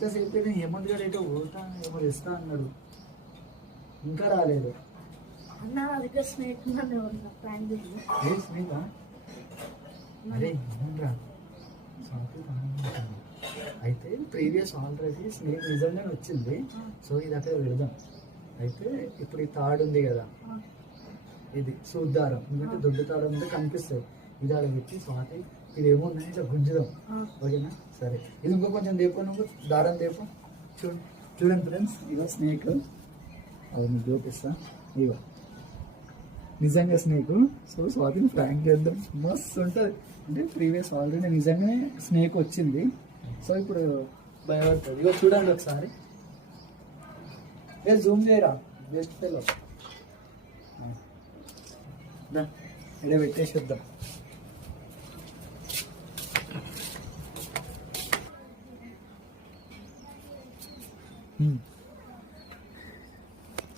ఇంతసేపు హేమంత్ గారు అయితే పోతా ఏమో ఇస్తా అన్నాడు, ఇంకా రాలేదు. అన్న దగ్గర స్నేక్ ఏ స్నేక్? అరే ఏమన్నా అయితే ప్రీవియస్ ఆల్రెడీ స్నేక్ నిజంగానే వచ్చింది. సో ఇది అక్కడ పెడదాం. అయితే ఇప్పుడు ఈ తాడు ఉంది కదా, ఇది సూద్దారం, ఎందుకంటే దొడ్డు తాడు అంటే కనిపిస్తుంది. ఇది అలా పెట్టి స్వాతి ఇది ఏముందని ఇట్లా గుంజుదాం. ఓకేనా? సరే, ఇది ఇంకో కొంచెం దేపో, నువ్వు దారం దేపో. చూడండి ఫ్రెండ్స్, ఇదో స్నేక్. అది మీకు చూపిస్తా. ఇగో నిజంగా స్నేక్. సో స్వాతిని ఫ్రాంక్ చేద్దాం, మస్తు ఉంటుంది. అంటే ప్రీవియస్ ఆల్రెడీ నిజంగానే స్నేక్ వచ్చింది. సో ఇప్పుడు భయపడుతుంది. ఇగో చూడండి ఒకసారి. ఏ జూమ్ చేయరా, జస్ట్ ఫెలో ఇడే పెట్టేసేద్దాం.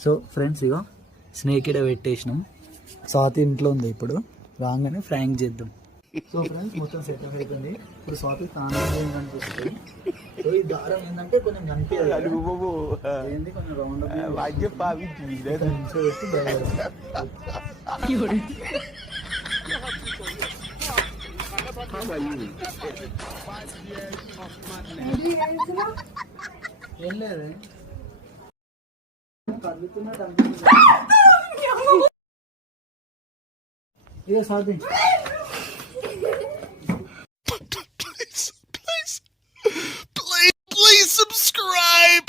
సో ఫ్రెండ్స్, ఇగో స్నేక్ ఇడ పెట్టేసినాం. స్వాతి ఇంట్లో ఉంది. ఇప్పుడు రాగానే ఫ్రాంక్ చేద్దాం. సో ఫ్రెండ్స్, మొత్తం సెట్ అయిపోయింది. ఇప్పుడు స్వాతి స్నానం కనిపిస్తుంది. సో ఈ దారం ఏంటంటే కొంచెం కనిపించాలి, కొంచెం రౌండ్ ఏం లేదు, కదులుతున్నట్టు అనిపిస్తుంది. ఇదే స్వాతి. Please subscribe.